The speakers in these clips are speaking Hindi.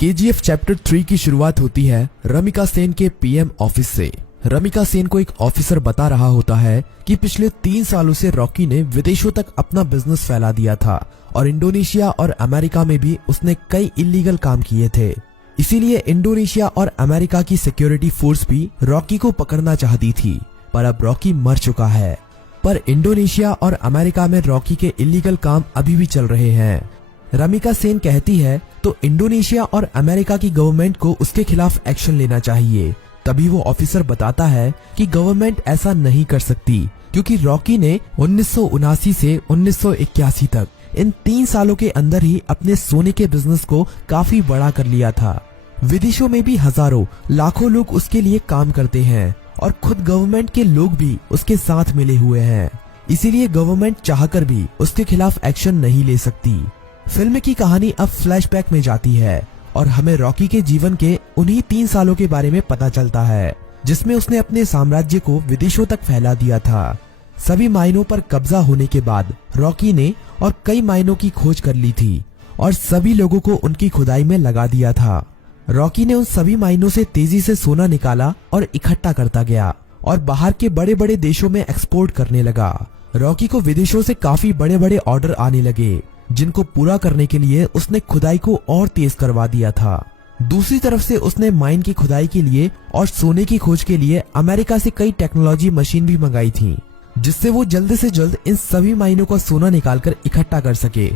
केजीएफ चैप्टर 3 की शुरुआत होती है रमिका सेन के पीएम ऑफिस से। रमिका सेन को एक ऑफिसर बता रहा होता है कि पिछले 3 सालों से रॉकी ने विदेशों तक अपना बिजनेस फैला दिया था और इंडोनेशिया और अमेरिका में भी उसने कई इलीगल काम किए थे। इसीलिए इंडोनेशिया और अमेरिका की सिक्योरिटी फोर्स भी रॉकी को पकड़ना चाहती थी, पर अब रॉकी मर चुका है। पर इंडोनेशिया और अमेरिका में रॉकी के इलीगल काम अभी भी चल रहे हैं। रमिका सेन कहती है तो इंडोनेशिया और अमेरिका की गवर्नमेंट को उसके खिलाफ एक्शन लेना चाहिए। तभी वो ऑफिसर बताता है कि गवर्नमेंट ऐसा नहीं कर सकती, क्योंकि रॉकी ने 1979 से 1981 तक इन 3 सालों के अंदर ही अपने सोने के बिजनेस को काफी बड़ा कर लिया था। विदेशों में भी हजारों लाखों लोग उसके लिए काम करते हैं और खुद गवर्नमेंट के लोग भी उसके साथ मिले हुए हैं। इसीलिए गवर्नमेंट चाहकर भी उसके खिलाफ एक्शन नहीं ले सकती। फिल्म की कहानी अब फ्लैशबैक में जाती है और हमें रॉकी के जीवन के उन्हीं 3 सालों के बारे में पता चलता है, जिसमें उसने अपने साम्राज्य को विदेशों तक फैला दिया था। सभी माइनों पर कब्जा होने के बाद रॉकी ने और कई माइनों की खोज कर ली थी और सभी लोगों को उनकी खुदाई में लगा दिया था। रॉकी ने उन सभी माइनों से तेजी से सोना निकाला और इकट्ठा करता गया और बाहर के बड़े बड़े देशों में एक्सपोर्ट करने लगा। रॉकी को विदेशों से काफी बड़े बड़े ऑर्डर आने लगे, जिनको पूरा करने के लिए उसने खुदाई को और तेज करवा दिया था। दूसरी तरफ से उसने माइन की खुदाई के लिए और सोने की खोज के लिए अमेरिका से कई टेक्नोलॉजी मशीन भी मंगाई थी, जिससे वो जल्द से जल्द इन सभी माइनों का सोना निकालकर इकट्ठा कर सके।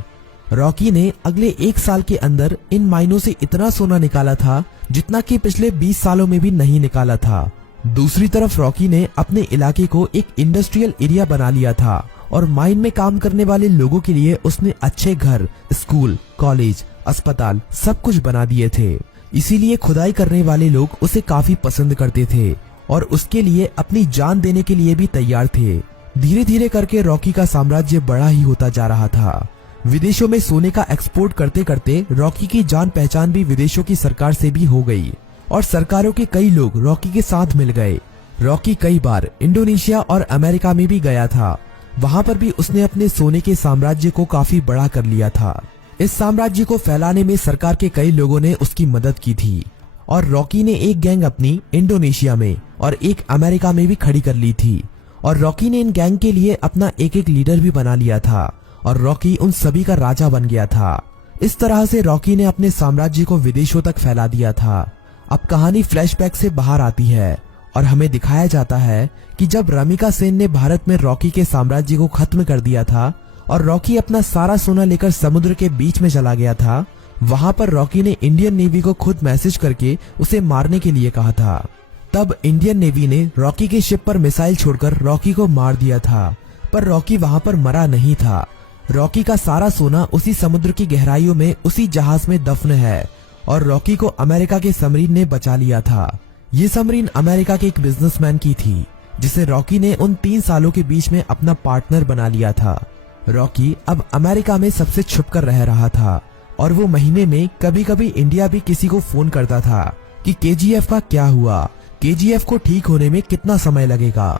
रॉकी ने अगले 1 साल के अंदर इन माइनों से इतना सोना निकाला था जितना कि पिछले 20 सालों में भी नहीं निकाला था। दूसरी तरफ रॉकी ने अपने इलाके को एक इंडस्ट्रियल एरिया बना लिया था और माइन में काम करने वाले लोगों के लिए उसने अच्छे घर, स्कूल, कॉलेज, अस्पताल सब कुछ बना दिए थे। इसीलिए खुदाई करने वाले लोग उसे काफी पसंद करते थे और उसके लिए अपनी जान देने के लिए भी तैयार थे। धीरे धीरे करके रॉकी का साम्राज्य बड़ा ही होता जा रहा था। विदेशों में सोने का एक्सपोर्ट करते करते रॉकी की जान पहचान भी विदेशों की सरकार से भी हो गई और सरकारों के कई लोग रॉकी के साथ मिल गए। रॉकी कई बार इंडोनेशिया और अमेरिका में भी गया था। वहां पर भी उसने अपने सोने के साम्राज्य को काफी बड़ा कर लिया था। इस साम्राज्य को फैलाने में सरकार के कई लोगों ने उसकी मदद की थी और रॉकी ने एक गैंग अपनी इंडोनेशिया में और एक अमेरिका में भी खड़ी कर ली थी और रॉकी ने इन गैंग के लिए अपना एक एक लीडर भी बना लिया था और रॉकी उन सभी का राजा बन गया था। इस तरह से रॉकी ने अपने साम्राज्य को विदेशों तक फैला दिया था। अब कहानी फ्लैशबैक से बाहर आती है और हमें दिखाया जाता है कि जब रमिका सेन ने भारत में रॉकी के साम्राज्य को खत्म कर दिया था और रॉकी अपना सारा सोना लेकर समुद्र के बीच में चला गया था, वहां पर रॉकी ने इंडियन नेवी को खुद मैसेज करके उसे मारने के लिए कहा था। तब इंडियन नेवी ने रॉकी के शिप पर मिसाइल छोड़कर रॉकी को मार दिया था, पर रॉकी वहां पर मरा नहीं था। रॉकी का सारा सोना उसी समुद्र की गहराइयों में उसी जहाज में दफन है और रॉकी को अमेरिका के सबमरीन ने बचा लिया था। ये सबमरीन अमेरिका के एक बिजनेसमैन की थी, जिसे रॉकी ने उन 3 सालों के बीच में अपना पार्टनर बना लिया था। रॉकी अब अमेरिका में सबसे छुपकर रह रहा था और वो महीने में कभी कभी इंडिया भी किसी को फोन करता था कि केजीएफ का क्या हुआ, केजीएफ को ठीक होने में कितना समय लगेगा।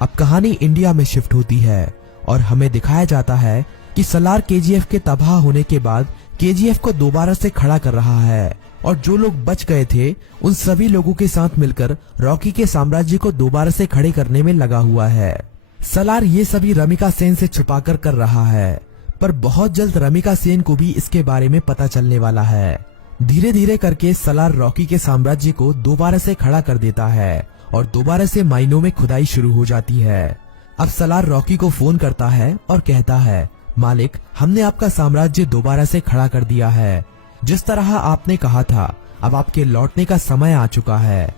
अब कहानी इंडिया में शिफ्ट होती है और हमें दिखाया जाता है कि सलार केजीएफ के तबाह होने के बाद केजीएफ को दोबारा से खड़ा कर रहा है और जो लोग बच गए थे उन सभी लोगों के साथ मिलकर रॉकी के साम्राज्य को दोबारा से खड़े करने में लगा हुआ है। सलार ये सभी रमिका सेन से छुपाकर कर रहा है, पर बहुत जल्द रमिका सेन को भी इसके बारे में पता चलने वाला है। धीरे धीरे करके सलार रॉकी के साम्राज्य को दोबारा से खड़ा कर देता है और दोबारा से माइनों में खुदाई शुरू हो जाती है। अब सलार रॉकी को फोन करता है और कहता है, मालिक, हमने आपका साम्राज्य दोबारा से खड़ा कर दिया है। जिस तरह आपने कहा था, अब आपके लौटने का समय आ चुका है।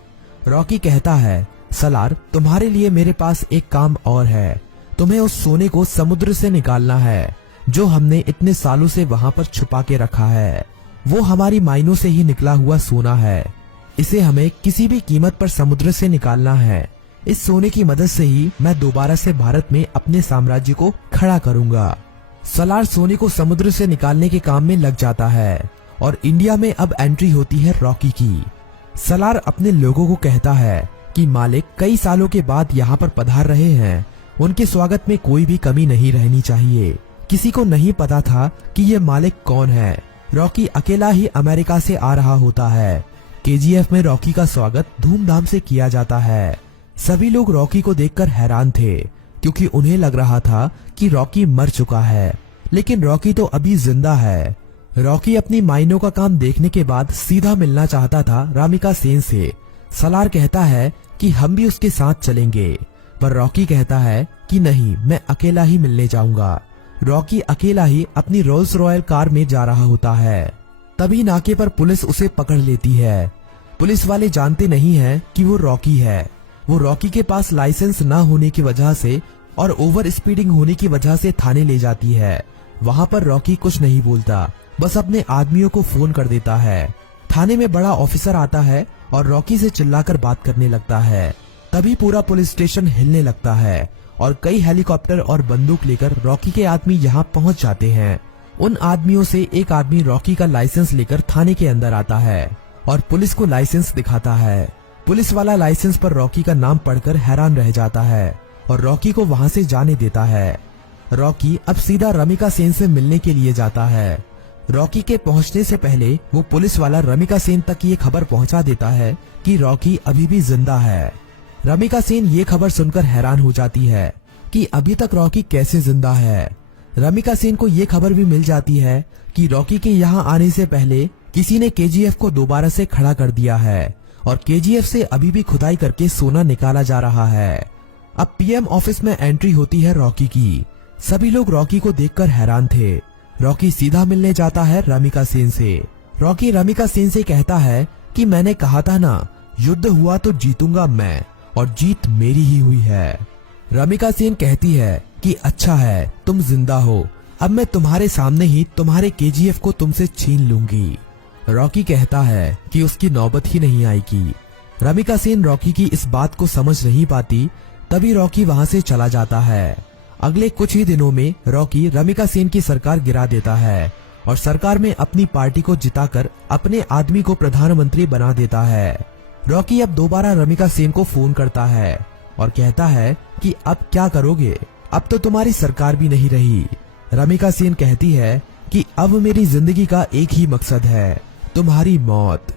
रॉकी कहता है, सलार, तुम्हारे लिए मेरे पास एक काम और है। तुम्हें उस सोने को समुद्र से निकालना है जो हमने इतने सालों से वहां पर छुपा के रखा है। वो हमारी माइनों से ही निकला हुआ सोना है। इसे हमें किसी भी कीमत पर समुद्र से निकालना है। इस सोने की मदद से ही मैं दोबारा से भारत में अपने साम्राज्य को खड़ा करूंगा। सलार सोने को समुद्र से निकालने के काम में लग जाता है और इंडिया में अब एंट्री होती है रॉकी की। सलार अपने लोगों को कहता है कि मालिक कई सालों के बाद यहाँ पर पधार रहे हैं, उनके स्वागत में कोई भी कमी नहीं रहनी चाहिए। किसी को नहीं पता था कि ये मालिक कौन है। रॉकी अकेला ही अमेरिका से आ रहा होता है। केजीएफ में रॉकी का स्वागत धूमधाम से किया जाता है। सभी लोग रॉकी को देखकर हैरान थे, क्योंकि उन्हें लग रहा था कि रॉकी मर चुका है, लेकिन रॉकी तो अभी जिंदा है। रॉकी अपनी माइनों का काम देखने के बाद सीधा मिलना चाहता था रामिका सेन से। सलार कहता है कि हम भी उसके साथ चलेंगे, पर रॉकी कहता है कि नहीं, मैं अकेला ही मिलने जाऊंगा। रॉकी अकेला ही अपनी रोल्स रॉयल कार में जा रहा होता है। तभी नाके पर पुलिस उसे पकड़ लेती है। पुलिस वाले जानते नहीं हैं कि वो रॉकी है। वो रॉकी के पास लाइसेंस न होने की वजह से और ओवर स्पीडिंग होने की वजह से थाने ले जाती है। वहाँ पर रॉकी कुछ नहीं बोलता, बस अपने आदमियों को फोन कर देता है। थाने में बड़ा ऑफिसर आता है और रॉकी से चिल्लाकर बात करने लगता है। तभी पूरा पुलिस स्टेशन हिलने लगता है और कई हेलीकॉप्टर और बंदूक लेकर रॉकी के आदमी यहाँ पहुँच जाते हैं। उन आदमियों से एक आदमी रॉकी का लाइसेंस लेकर थाने के अंदर आता है और पुलिस को लाइसेंस दिखाता है। पुलिस वाला लाइसेंस पर रॉकी का नाम पढ़कर हैरान रह जाता है और रॉकी को वहाँ से जाने देता है। रॉकी अब सीधा रमिका सेन से मिलने के लिए जाता है। रॉकी के पहुंचने से पहले वो पुलिस वाला रमिका सेन तक ये खबर पहुंचा देता है कि रॉकी अभी भी जिंदा है। रमिका सेन ये खबर सुनकर हैरान हो जाती है कि अभी तक रॉकी कैसे जिंदा है। रमिका सेन को ये खबर भी मिल जाती है कि रॉकी के यहाँ आने से पहले किसी ने केजीएफ को दोबारा से खड़ा कर दिया है और केजीएफ से अभी भी खुदाई करके सोना निकाला जा रहा है। अब पीएम ऑफिस में एंट्री होती है रॉकी की। सभी लोग रॉकी को देखकर हैरान थे। रॉकी सीधा मिलने जाता है रमिका सेन से। रॉकी रमिका सेन से कहता है कि मैंने कहा था ना, युद्ध हुआ तो जीतूंगा मैं, और जीत मेरी ही हुई है। रमिका सेन कहती है कि अच्छा है, तुम जिंदा हो, अब मैं तुम्हारे सामने ही तुम्हारे केजीएफ को तुमसे छीन लूंगी। रॉकी कहता है कि उसकी नौबत ही नहीं आएगी। रमिका सेन रॉकी की इस बात को समझ नहीं पाती। तभी रॉकी वहाँ से चला जाता है। अगले कुछ ही दिनों में रॉकी रमिका सेन की सरकार गिरा देता है और सरकार में अपनी पार्टी को जिताकर अपने आदमी को प्रधानमंत्री बना देता है। रॉकी अब दोबारा रमिका सेन को फोन करता है और कहता है कि अब क्या करोगे, अब तो तुम्हारी सरकार भी नहीं रही। रमिका सेन कहती है कि अब मेरी जिंदगी का एक ही मकसद है, तुम्हारी मौत।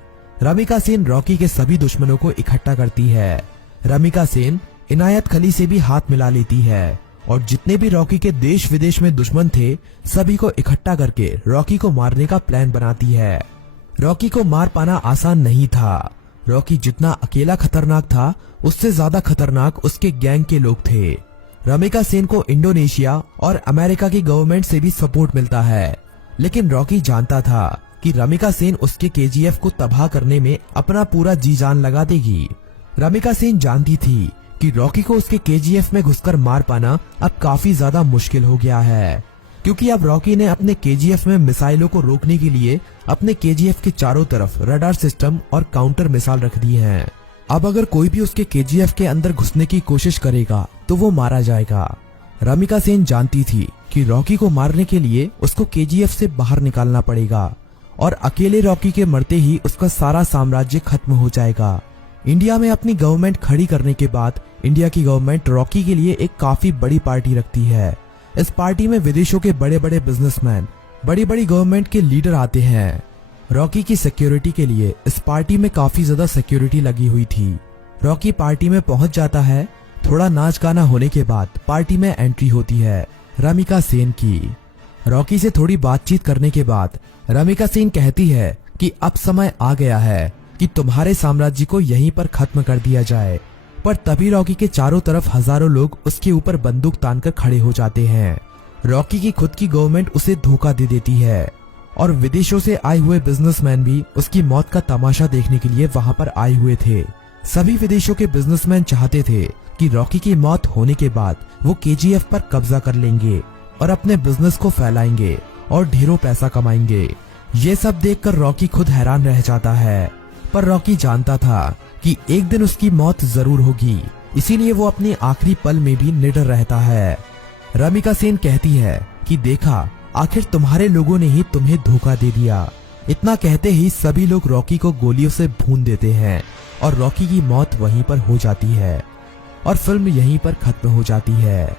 रमिका सेन रॉकी के सभी दुश्मनों को इकट्ठा करती है। रमिका सेन इनायत खली से भी हाथ मिला लेती है और जितने भी रॉकी के देश विदेश में दुश्मन थे, सभी को इकट्ठा करके रॉकी को मारने का प्लान बनाती है। रॉकी को मार पाना आसान नहीं था। रॉकी जितना अकेला खतरनाक था, उससे ज्यादा खतरनाक उसके गैंग के लोग थे। रमिका सेन को इंडोनेशिया और अमेरिका की गवर्नमेंट से भी सपोर्ट मिलता है, लेकिन रॉकी जानता था कि रमिका सेन उसके केजीएफ को तबाह करने में अपना पूरा जी जान लगा देगी। रमिका सेन जानती थी कि रॉकी को उसके केजीएफ में घुसकर मार पाना अब काफी ज्यादा मुश्किल हो गया है, क्योंकि अब रॉकी ने अपने केजीएफ में मिसाइलों को रोकने के लिए अपने केजीएफ के चारों तरफ रडार सिस्टम और काउंटर मिसाइल रख दी हैं। अब अगर कोई भी उसके केजीएफ के अंदर घुसने की कोशिश करेगा तो वो मारा जाएगा। रमिका सेन जानती थी कि रॉकी को मारने के लिए उसको केजीएफ से बाहर निकालना पड़ेगा और अकेले रॉकी के मरते ही उसका सारा साम्राज्य खत्म हो जाएगा। इंडिया में अपनी गवर्नमेंट खड़ी करने के बाद इंडिया की गवर्नमेंट रॉकी के लिए एक काफी बड़ी पार्टी रखती है। इस पार्टी में विदेशों के बड़े बड़े बिजनेसमैन, बड़ी बड़ी गवर्नमेंट के लीडर आते हैं। रॉकी की सिक्योरिटी के लिए इस पार्टी में काफी ज्यादा सिक्योरिटी लगी हुई थी। रॉकी पार्टी में पहुंच जाता है। थोड़ा नाच गाना होने के बाद पार्टी में एंट्री होती है रमिका सेन की। रॉकी से थोड़ी बातचीत करने के बाद रमिका सेन कहती है कि अब समय आ गया है कि तुम्हारे साम्राज्य को यहीं पर खत्म कर दिया जाए। पर तभी रॉकी के चारों तरफ हजारों लोग उसके ऊपर बंदूक तानकर खड़े हो जाते हैं। रॉकी की खुद की गवर्नमेंट उसे धोखा दे देती है और विदेशों से आए हुए बिजनेसमैन भी उसकी मौत का तमाशा देखने के लिए वहां पर आए हुए थे। सभी विदेशों के बिजनेसमैन चाहते थे कि रॉकी की मौत होने के बाद वो केजीएफ पर कब्जा कर लेंगे और अपने बिजनेस को फैलाएंगे और ढेरों पैसा कमाएंगे। ये सब देखकर रॉकी खुद हैरान रह जाता है, पर रॉकी जानता था कि एक दिन उसकी मौत जरूर होगी, इसीलिए वो अपने आखिरी पल में भी निडर रहता है। रमिका सेन कहती है कि देखा, आखिर तुम्हारे लोगों ने ही तुम्हें धोखा दे दिया। इतना कहते ही सभी लोग रॉकी को गोलियों से भून देते हैं और रॉकी की मौत वहीं पर हो जाती है और फिल्म यहीं पर खत्म हो जाती है।